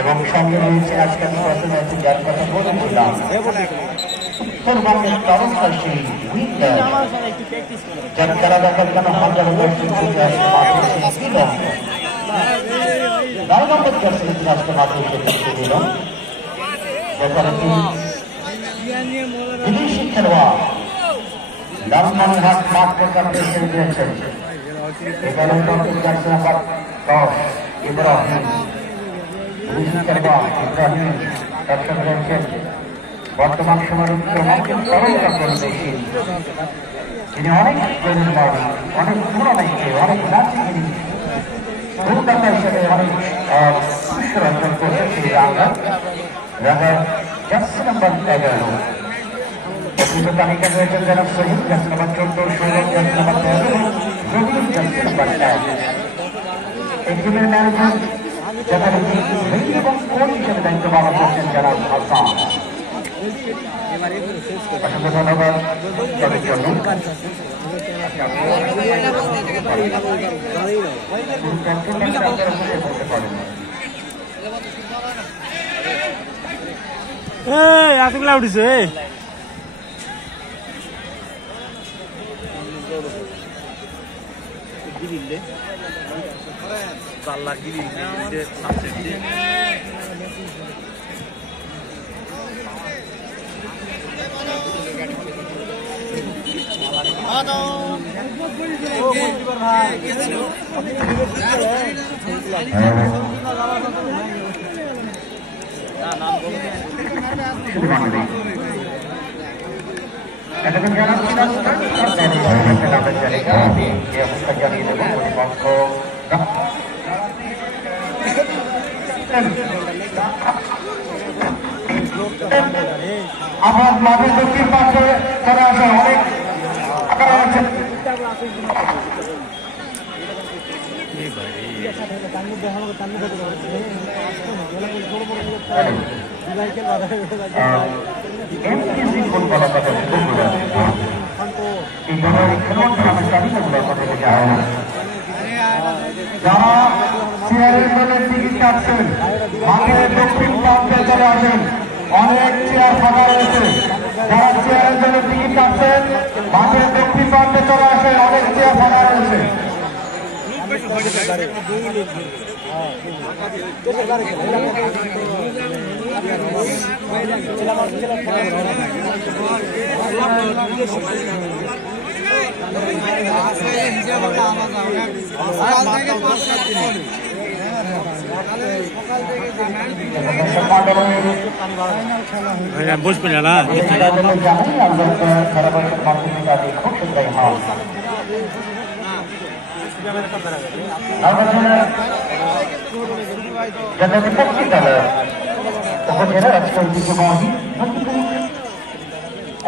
এবং সঙ্গে রয়েছে আজকের যার কথা বলেছিলাম কোরবানের তরফদার সেই উইন্ডার যার খেলা দেখার জন্য হাজার বছর থেকে আসতে মাত্র গালগাপত জার্সি আসতে মাত্র সে দিল যথারীতি বিদেশি খেলোয়াড় লালমনিরহাট মাঠ ক্যাম্পে খেলে দিয়েছেন এখানে জার্সি নাম্বার 10 ইব্রাহিম বিদেশি খেলোয়াড় ইব্রাহিম তার সঙ্গে রয়েছেন বর্তমান সময়ের তিনি অনেক অনেক পুরোনাইকে অনেক নাচে তিনি কলকাতা হিসেবে অনেক অর্জন করছেন সেই রাঙ্গার জার্সি নাম্বার 11 প্রকৃত তালিকা রয়েছেন যারা Shahid jersey number 14 Sourav jersey number 13 Rabiul jersey number 1 এই টিমের ম্যানেজার যারা এবং কোচ হিসেবে দায়িত্ব পালন করছেন যারা হাসান অসংখ্য ধন্যবাদ তাদের জন্য এতগুলা উঠেছে আমার মাঝে দক্ষিণ পাশে চলে আসে অনেক যারা চেয়ারের জন্য টিকিট কাটছেন মাঠের দক্ষিণ প্রান্তে চলে আসেন অনেক চেয়ার ফাঁকা রয়েছে যারা চেয়ারের জন্য টিকিট কাটছেন মাঠের দক্ষিণ প্রান্তে চলে আসেন অনেক চেয়ার ফাঁকা রয়েছে বুঝবেন না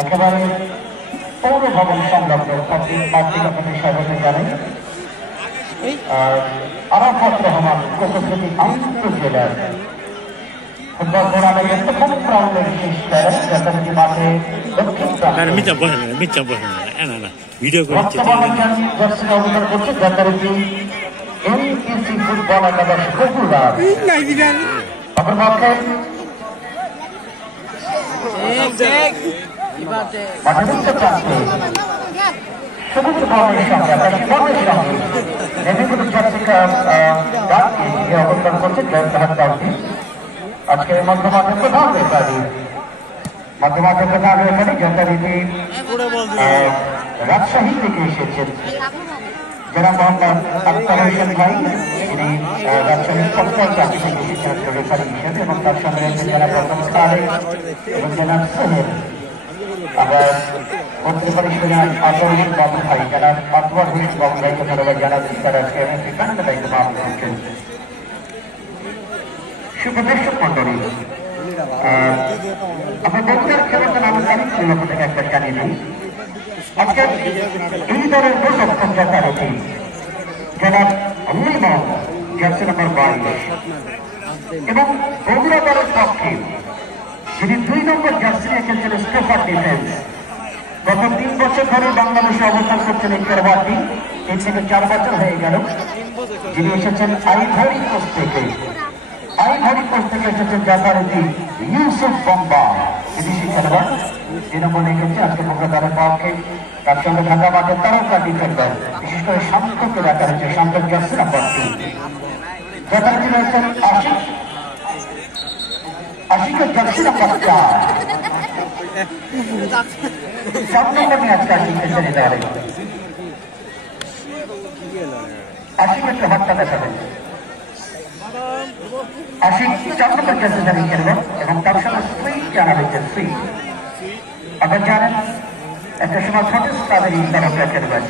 একেবারে পৌর ভবন সংলগ্ন স্বাগত জানাই আরাফাত রহমান কোকোসেটি আন্তর্জেলার ফুটবল টুর্নামেন্টের প্রথম রাউন্ডে বিশেষ যথারীতি মাঠে দক্ষিণ জার্সি অবদান করছে যথারীতি এমপিসি ফুটবল একাদশ কপুরবাগ অপরপক্ষে মাঠে প্রান্তে সবুজ ভবনের সঙ্গে বর্ণের সঙ্গে নেভিগুলো জার্সি অবস্থান করছে জয়ন্তহাট দলটি আজকে মধ্যমাঠে প্রধান রেফারি মধ্যমাঠে প্রধান রেফারি যথারীতি রাজশাহী থেকে এসেছেন যারা মোহাম্মদ আক্তার হোসেন ভাই তিনি রাজশাহীর পঞ্চায়েত জাতি থেকে এসেছেন রেফারি হিসেবে এবং তার সঙ্গে রয়েছেন যারা প্রথম স্থানে এবং জেনার সোহেল আবার মন্ত্রী পরিষদের আজহার বাবু ভাই যারা আজহার হোসেন বাবু ভাইকে ধন্যবাদ জানাচ্ছি তারা সেখানে দায়িত্ব পালন করছেন সুপ্রদর্শক মন্ডলী আমরা বগুড়ার খেলার আনুষ্ঠানিক পক্ষ থেকে একটা জানিয়ে দিই আজকে এই দলের প্রথম যথারীতি জনাব আল্লাহ জার্সি নাম্বার 22 এবং বগুড়া দলের পক্ষে যিনি 2 নম্বর জার্সি নিয়ে খেলছেন সুপার ডিফেন্স। গত 3 বছর ধরে বাংলাদেশে অবস্থান করছেন এই খেলোয়াড়টি। 3 থেকে 4 বছর হয়ে গেল। যিনি এসেছেন আইভরি কোস্ট থেকে। আইভরি কোস্ট থেকে এসেছেন যথারীতি ইউসুফ বম্বা, বিদেশি খেলোয়াড়। যে নম্বর রেখেছে আজকে কলকাতার পক্ষে। তার সঙ্গে ঢাকা মাঠে তারকা ডিফেন্ডার, বিশেষ করে শান্তকে দেখা হচ্ছে, শান্ত জার্সি নাম্বার 3। যথারীতি রয়েছেন আশিকের জার্সি নাম্বার 4। 4 নম্বর নিয়ে আজকে আশিককে ছেড়ে দেওয়া হয়েছে। আশিকের হাতটা দেখাবেন। আশিক 4 নম্বর জার্সি জানি খেলবেন এবং তার সঙ্গে সুইটকে আনা হয়েছে। সুইট আপনার জানেন একটা সময় ছোট তাদের ইন্টারনেটটা খেলবেন,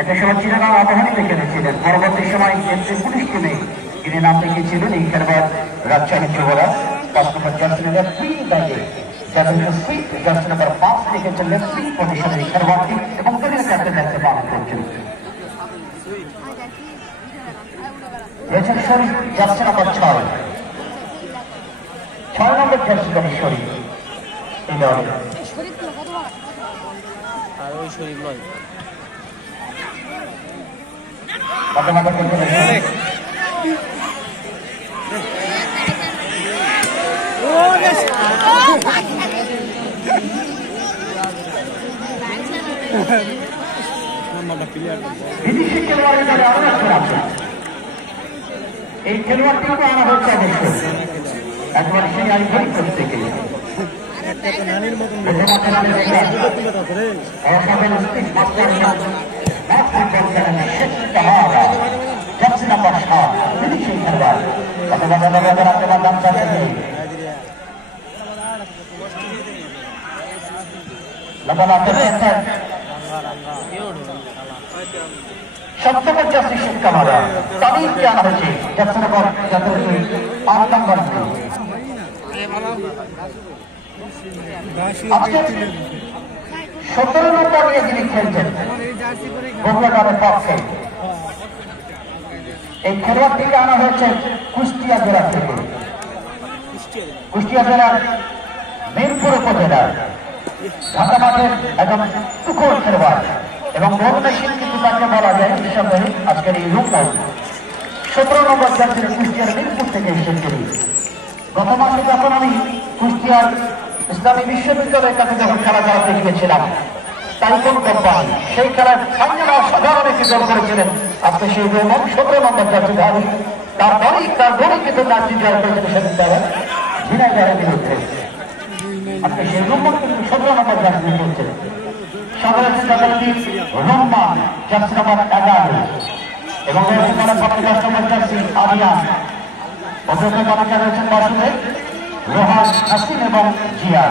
একটা সময় চিরনাম আবহানিতে খেলেছিলেন। পরবর্তী সময় পুলিশ টিমে যিনি নাম লিখিয়েছিলেন এই খেলোয়াড় রাজশাহী যুবরাজ। 5 নম্বর জার্সি নাম্বার 3 ব্যাগে যাদের সুইট জার্সি নাম্বার 5 লিখেছেন সুইট পজিশনের এই খেলোয়াড়টি এবং দলীয় ক্যাপ্টেন দায়িত্ব পালন করছেন। রয়েছেন শরীফ জার্সি নাম্বার 6। 6 নম্বর জার্সি গাড়ি শরীফ এই দলে। আর ওই শরীফ নয় বিদেশি খেলোয়াড়ের দলে আরো একজন আছে। এই খেলোয়াড়টিকে আনা হচ্ছে অবশ্যই একবার সেই আইভরি কোস্ট থেকে। সপ্তমের জার্সি শিক্ষা মারা তাদেরকে আনা হয়েছে জার্সি নাম্বার 8 নম্বর। আজকে 17 নম্বর নিয়ে যিনি খেলছেন বগুড়ার পক্ষে, এই খেলোয়াড়টিকে আনা হয়েছে কুষ্টিয়া জেলা থেকে। কুষ্টিয়া জেলার মিরপুর উপজেলার ঢাকা মাঠের একজন তুখোর খেলোয়াড় এবং বড় মেশিন কিন্তু তাকে বলা যায় হিসাবে আজকের এই রূপ। 17 নম্বর জার্সির কুষ্টিয়ার মিরপুর থেকে এসেছেন। গত মাসে যখন আমি কুষ্টিয়ার ইসলামী বিশ্ববিদ্যালয়ের কাছে যখন খেলা চালাতে গিয়েছিলাম, টাইকন কোম্পানি সেই খেলার ফাইনাল অসাধারণ একটি গোল করেছিলেন। আজকে সেই গোল 17 নম্বর জার্সি ধারী তার দলই কিন্তু জার্সি জয় করেছেন সেদিন তারা ঝিনাইদহের বিরুদ্ধে। আজকে সেই নম্বর কিন্তু 17 নম্বর জার্সি খেলছে। রহমান জার্সি নাম্বার 11 এবং রয়েছে 10 নম্বর জার্সি আরিয়ান। অধ্যক্ষ তালিকা রয়েছেন বাসুদেব, রোহান, হাসিন এবং জিয়া।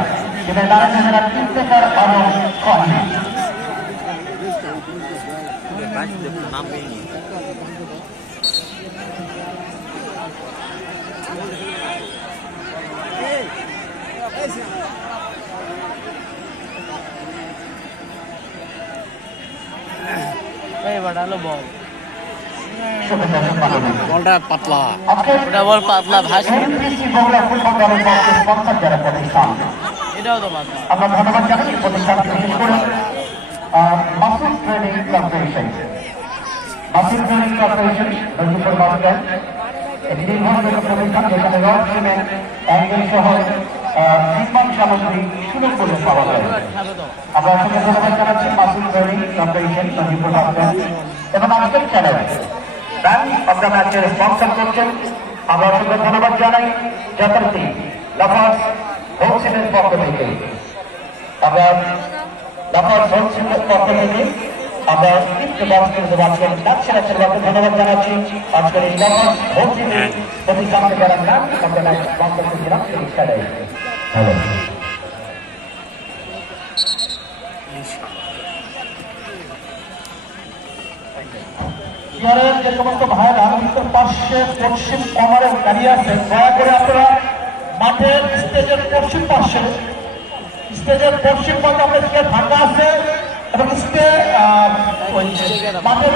যেটা নারায়ণেরা ইন্তেকার এবং কহিন। বলটা পাতলা, ওটা বল পাতলা ভাসি, এটাও তো পাতলা। আমরা ধন্যবাদ জানাই প্রতিষ্ঠানকে, বিশেষ করে Masud training corporation. Masud training corporation Ranjipur bus stand এটি নির্ভরযোগ্য প্রতিষ্ঠান যেখানে রড সিমেন্ট, অ্যাঙ্গেল সহ নির্মাণ সামগ্রী সুলভ মূল্যে পাওয়া যায়। আমরা আসলে ধন্যবাদ জানাচ্ছি Masud training corporation Ranjipur bus stand এবং আজকের খেলায় ব্যাংক অব দ্য ম্যাচের স্পন্সর করছেন। আমরা আসলে ধন্যবাদ জানাই যথার্থী লাফার্স হোলসেলের পক্ষ থেকে। আমরা লাফার্স হোলসেলের পক্ষ থেকে আমরা ধন্যবাদ জানাচ্ছি। আজকের এই লাফার্স হোলসেলের প্রতিষ্ঠানকে যারা নাম আপনারা স্পন্সর করেছিলাম সেই খেলায়। হ্যালো যে সমস্ত ভাইরা উত্তর পার্শ্বে পশ্চিম কমারে দাঁড়িয়ে আছেন, দয়া করে আপনারা মাঠের স্টেজের পশ্চিম পার্শ্বে, স্টেজের পশ্চিম পাশে আপনার স্টেজ ফাঁকা আছে এবং মাঠের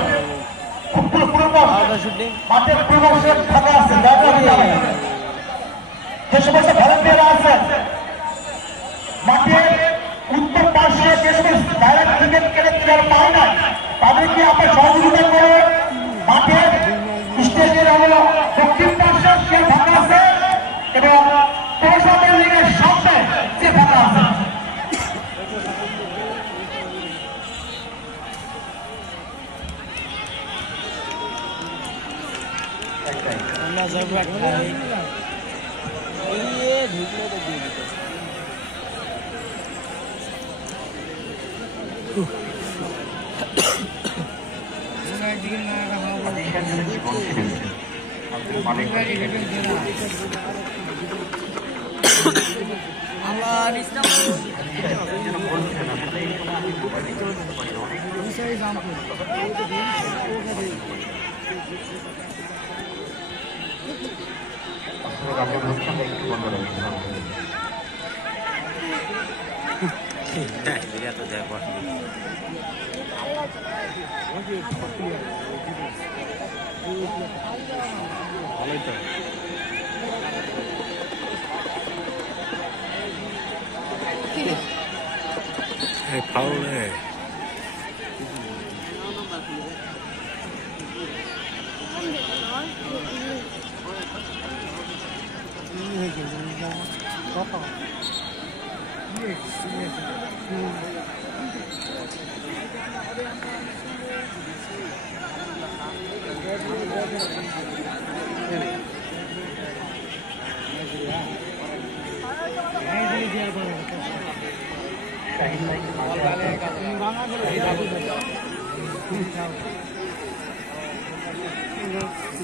মাঠের পূর্ব পাশে ফাঁকা আছে। যে সমস্ত ভলেন্টিয়ার আছেন মাঠে ডাইরেক্ট ক্রিকেট খেলতে যারা পায় না তাদেরকে আপনার সহযোগিতা করে মাঠের স্টেজের হলো দক্ষিণ পাশে সে ফাঁকা আছে এবং পৌরসভা লিগের সামনে যে ফাঁকা আছে।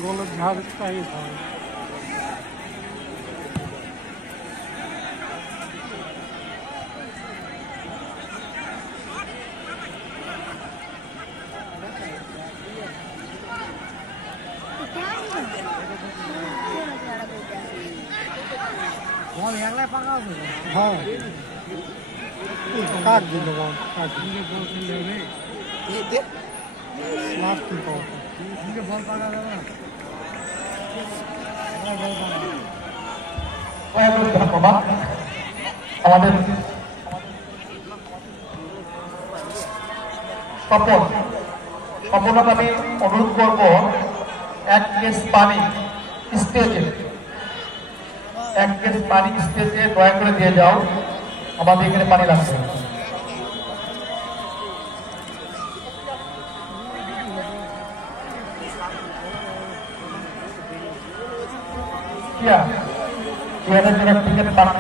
গলত ঝাড় চাই হ্যাঁ কাট দিল বল কাট দিলে বল যাবে লাস্ট বল বল পাকা যাবে না আমাদের সম্পূর্ণভাবে আমি অনুরোধ করব এক গ্লাস পানি স্টেজে দয়া করে দিয়ে যাও, আমাদের এখানে পানি লাগবে। টিকিট পানি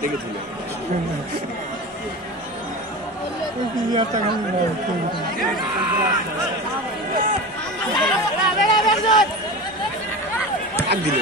দেখে তুলে দিলে